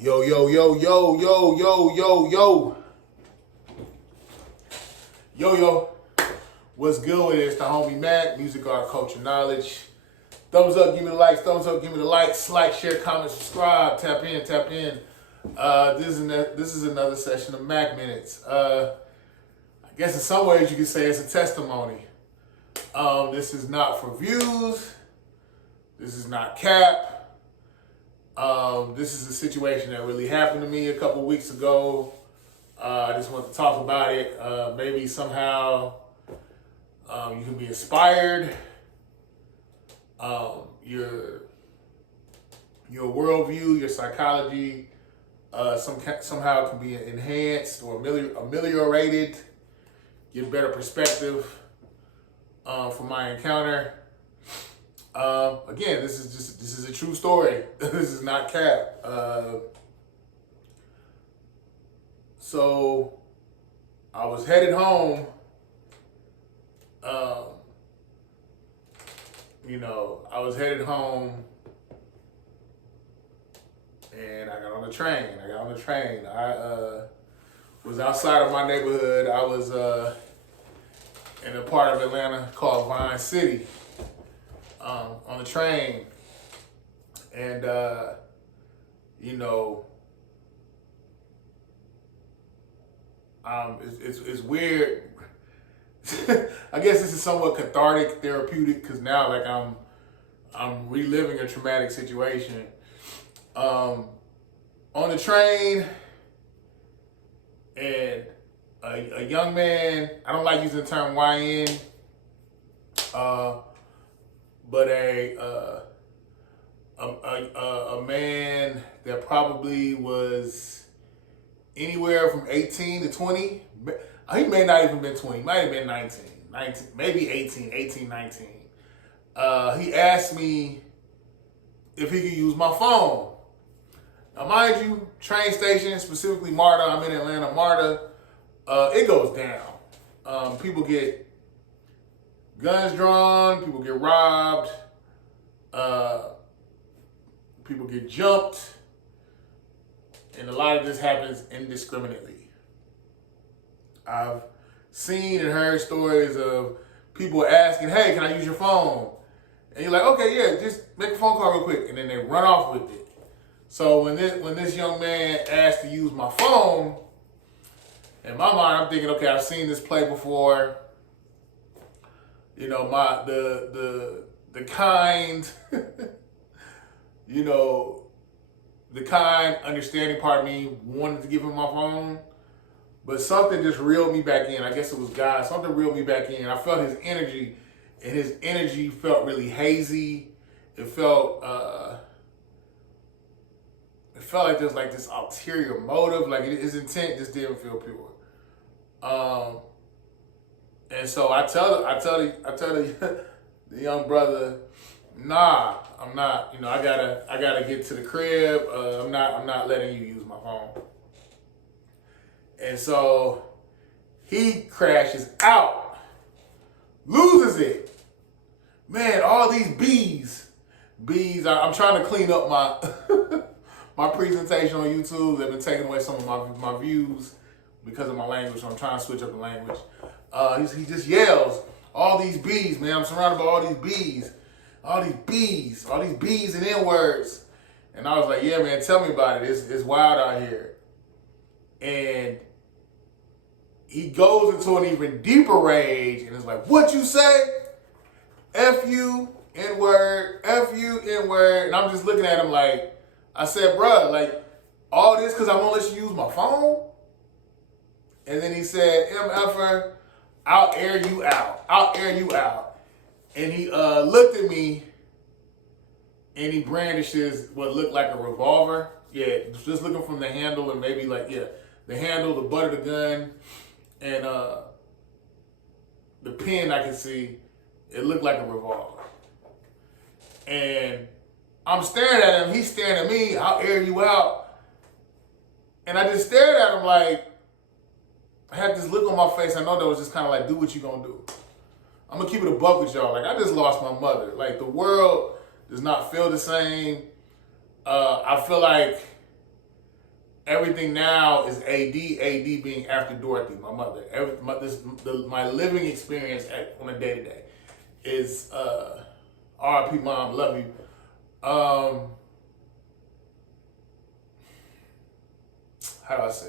Yo, yo, yo, yo, yo, yo, yo, yo. Yo, yo. What's good with it? It's the homie Mac, music, art, culture, knowledge. Thumbs up, give me the likes. Thumbs up, give me the likes. Like, share, comment, subscribe. Tap in, tap in. This is another session of Mac Minutes. I guess in some ways you could say it's a testimony. This is not for views. This is not cap. This is a situation that really happened to me a couple weeks ago. I just want to talk about it. Maybe somehow you can be inspired. Your worldview, your psychology, somehow can be enhanced or ameliorated. Get better perspective from my encounter. Again, this is a true story. This is not cap. So I was headed home. I was headed home, and I got on the train. I was outside of my neighborhood. I was in a part of Atlanta called Vine City. On the train, and it's weird. I guess this is somewhat cathartic, therapeutic, because now like I'm reliving a traumatic situation. On the train, and a young man. I don't like using the term YN. But a man that probably was anywhere from 18 to 20. He may not even been 20. He might have been 19, maybe 18, 19. He asked me if he could use my phone. Now, mind you, train station, specifically MARTA. I'm in Atlanta, MARTA. It goes down. People get guns drawn, people get robbed, people get jumped, and a lot of this happens indiscriminately. I've seen and heard stories of people asking, hey, can I use your phone? And you're like, okay, yeah, just make a phone call real quick, and then they run off with it. So when this young man asked to use my phone, in my mind, I'm thinking, okay, I've seen this play before. The kind, the kind understanding part of me wanted to give him my phone, but something just reeled me back in. I guess it was God. Something reeled me back in. I felt his energy, and his energy felt really hazy. It felt like there's like this ulterior motive. Like his intent just didn't feel pure. And so I tell the young brother, nah, I'm not. I gotta get to the crib. I'm not letting you use my phone. And so he crashes out, loses it. Man, all these bees. I'm trying to clean up my my presentation on YouTube. They've been taking away some of my views because of my language. So I'm trying to switch up the language. He just yells, all these bees, man. I'm surrounded by all these bees and N-words. And I was like, yeah, man, tell me about it. It's wild out here. And he goes into an even deeper rage and is like, what you say? F you, N-word, F you, N-word. And I'm just looking at him like, I said, bruh, like, all this because I won't let you use my phone? And then he said, MFer, I'll air you out. And he looked at me and he brandishes what looked like a revolver. Yeah, just looking from the handle and maybe the handle, the butt of the gun, and the pin I could see, it looked like a revolver. And I'm staring at him, he's staring at me, I'll air you out. And I just stared at him like, I had this look on my face. I know that was just kind of like, do what you gonna do. I'm gonna keep it a buck with y'all. Like, I just lost my mother. Like, the world does not feel the same. I feel like everything now is AD. AD being after Dorothy, my mother. My living experience on a day to day is R.I.P. Mom, love you. How do I say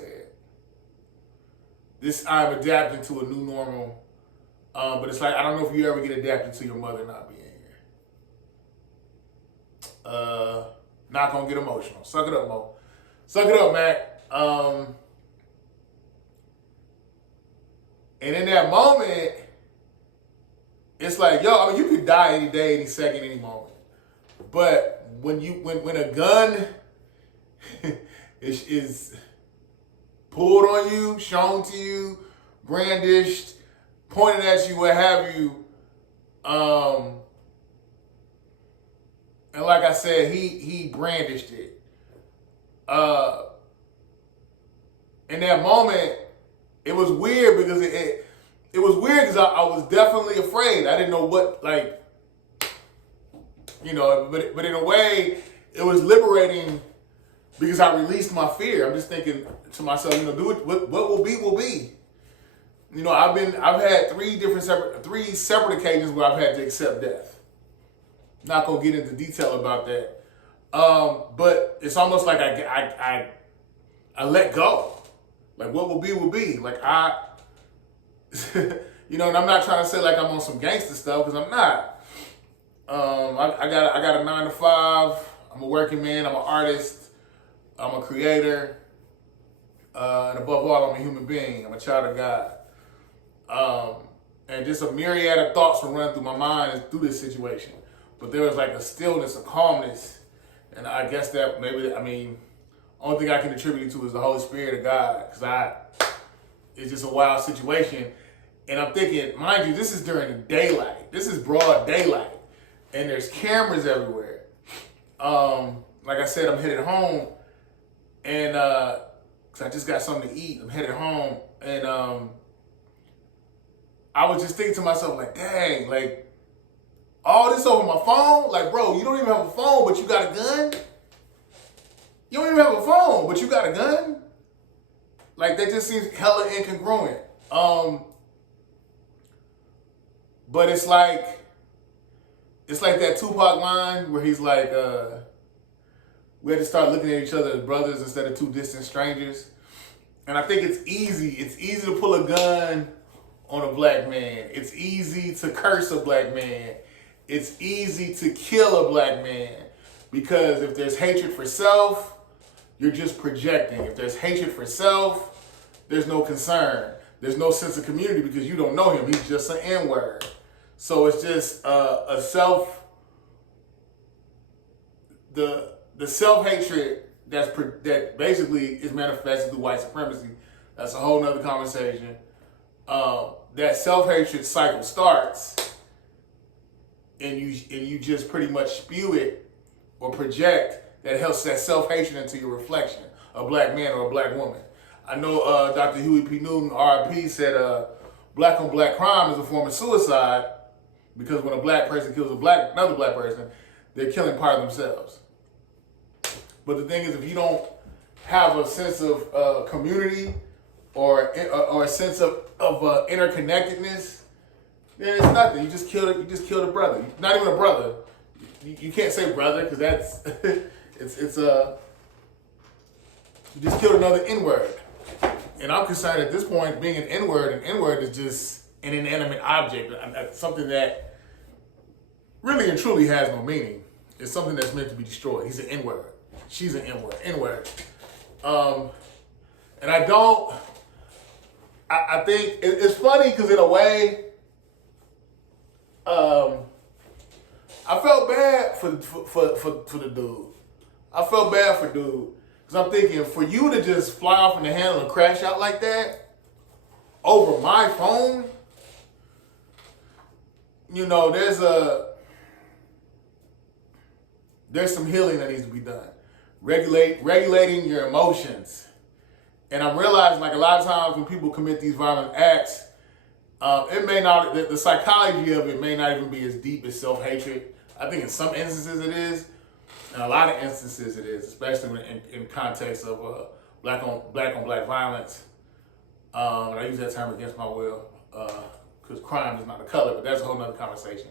it? I'm adapting to a new normal. But it's like, I don't know if you ever get adapted to your mother not being here. Not gonna get emotional. Suck it up, Mo. Suck it up, Mac. And in that moment, it's like, yo, I mean, you could die any day, any second, any moment. But when a gun is pulled on you, shown to you, brandished, pointed at you, what have you, and like I said, he brandished it. In that moment, it was weird because it was weird because I was definitely afraid. I didn't know what, like, you know, but in a way, it was liberating because I released my fear. I'm just thinking to myself, you know, do it. What will be will be. You know, I've had three separate occasions where I've had to accept death. Not gonna get into detail about that, but it's almost like I let go. Like what will be will be. Like you know, and I'm not trying to say like I'm on some gangster stuff because I'm not. I got a 9 to 5. I'm a working man. I'm an artist. I'm a creator, and above all, I'm a human being. I'm a child of God. And just a myriad of thoughts were running through my mind through this situation. But there was like a stillness, a calmness, and I guess that maybe, I mean, only thing I can attribute it to is the Holy Spirit of God, because it's just a wild situation. And I'm thinking, mind you, this is during the daylight. This is broad daylight, and there's cameras everywhere. Like I said, I'm headed home, and because I just got something to eat, I'm headed home, and I was just thinking to myself, like, dang, like, all this over my phone? Like, bro, you don't even have a phone, but you got a gun? You don't even have a phone, but you got a gun? Like, that just seems hella incongruent. But it's like that Tupac line where he's like, we had to start looking at each other as brothers instead of two distant strangers. And I think it's easy. It's easy to pull a gun on a black man. It's easy to curse a black man. It's easy to kill a black man, because if there's hatred for self, you're just projecting. If there's hatred for self, there's no concern. There's no sense of community because you don't know him. He's just an N-word. So it's just the self-hatred that basically is manifested through white supremacy. That's a whole nother conversation. That self-hatred cycle starts, and you just pretty much spew it or project that helps that self-hatred into your reflection, a black man or a black woman. I know Dr. Huey P. Newton, R.I.P., said black on black crime is a form of suicide because when a black person kills another black person, they're killing part of themselves. But the thing is, if you don't have a sense of community or a sense of interconnectedness, then it's nothing. You just killed a brother. Not even a brother. You can't say brother because that's you just killed another N-word. And I'm concerned at this point, being an N-word is just an inanimate object, something that really and truly has no meaning. It's something that's meant to be destroyed. He's an N-word. She's an N-word. And I think it's funny because in a way, I felt bad for the dude. I felt bad for dude because I'm thinking, for you to just fly off in the handle and crash out like that over my phone, you know, there's some healing that needs to be done. Regulating your emotions. And I'm realizing, like, a lot of times when people commit these violent acts, it may not, the psychology of it may not even be as deep as self-hatred. I think in some instances it is. In a lot of instances it is, especially in context of black on black violence. And I use that term against my will, because crime is not a color, but that's a whole nother conversation.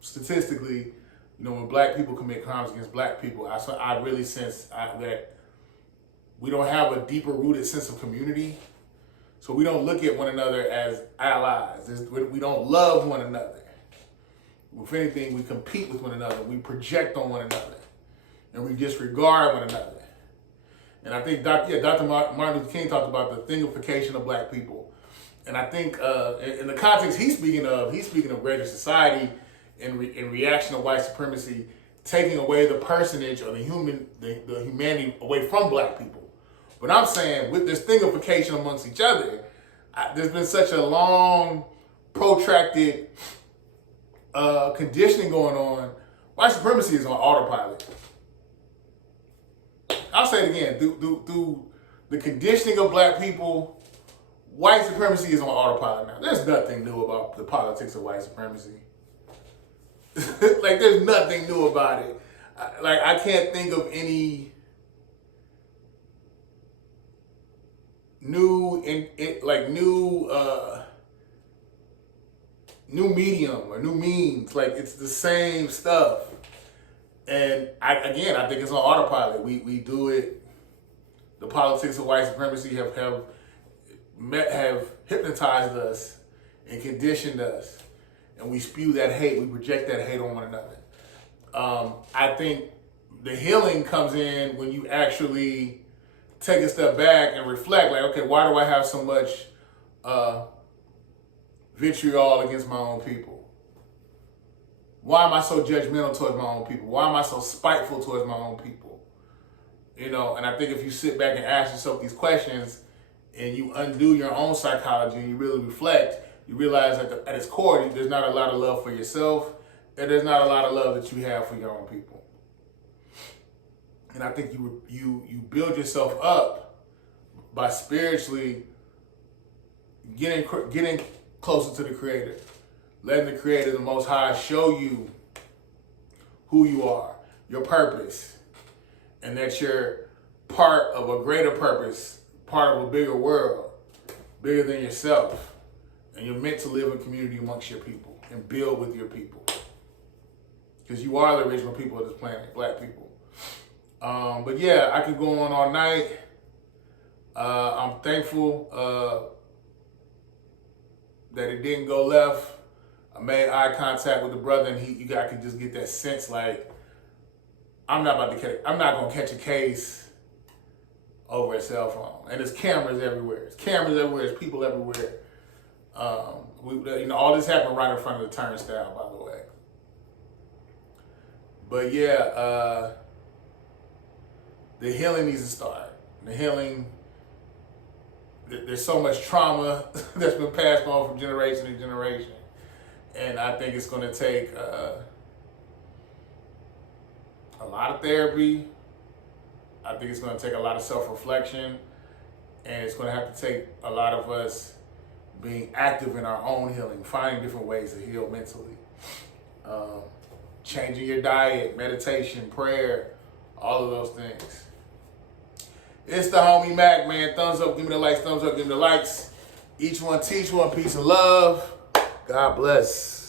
Statistically, when black people commit crimes against black people, I really sense that we don't have a deeper rooted sense of community. So we don't look at one another as allies. We don't love one another. If anything, we compete with one another. We project on one another. And we disregard one another. And I think Dr. Martin Luther King talked about the thingification of black people. And I think in the context he's speaking of greater society in reaction to white supremacy, taking away the personage or the humanity away from black people. But I'm saying with this thingification amongst each other, there's been such a long, protracted conditioning going on. White supremacy is on autopilot. I'll say it again. Through the conditioning of black people, white supremacy is on autopilot now. There's nothing new about the politics of white supremacy. Like, there's nothing new about it. I can't think of any new medium or new means. Like, it's the same stuff. And I think it's on autopilot. We do it. The politics of white supremacy have hypnotized us and conditioned us, and we spew that hate. We project that hate on one another. I think the healing comes in when you actually take a step back and reflect. Like, okay, why do I have so much vitriol against my own people? Why am I so judgmental towards my own people? Why am I so spiteful towards my own people? And I think if you sit back and ask yourself these questions and you undo your own psychology and you really reflect, you realize that at its core, there's not a lot of love for yourself, and there's not a lot of love that you have for your own people. And I think you build yourself up by spiritually getting closer to the Creator. Letting the Creator, the Most High, show you who you are, your purpose, and that you're part of a greater purpose, part of a bigger world, bigger than yourself. And you're meant to live in community amongst your people and build with your people. Because you are the original people of this planet, black people. But yeah, I could go on all night. I'm thankful that it didn't go left. I made eye contact with the brother, and you guys could just get that sense, like, I'm not gonna catch a case over a cell phone. And there's cameras everywhere. There's people everywhere. All this happened right in front of the turnstile, by the way. But yeah, the healing needs to start. The healing. There's so much trauma that's been passed on from generation to generation. And I think it's going to take a lot of therapy. I think it's going to take a lot of self-reflection. And it's going to have to take a lot of us being active in our own healing, finding different ways to heal mentally. Changing your diet, meditation, prayer, all of those things. It's the homie Mac, man. Thumbs up, give me the likes. Thumbs up, give me the likes. Each one teach one. Peace and love. God bless.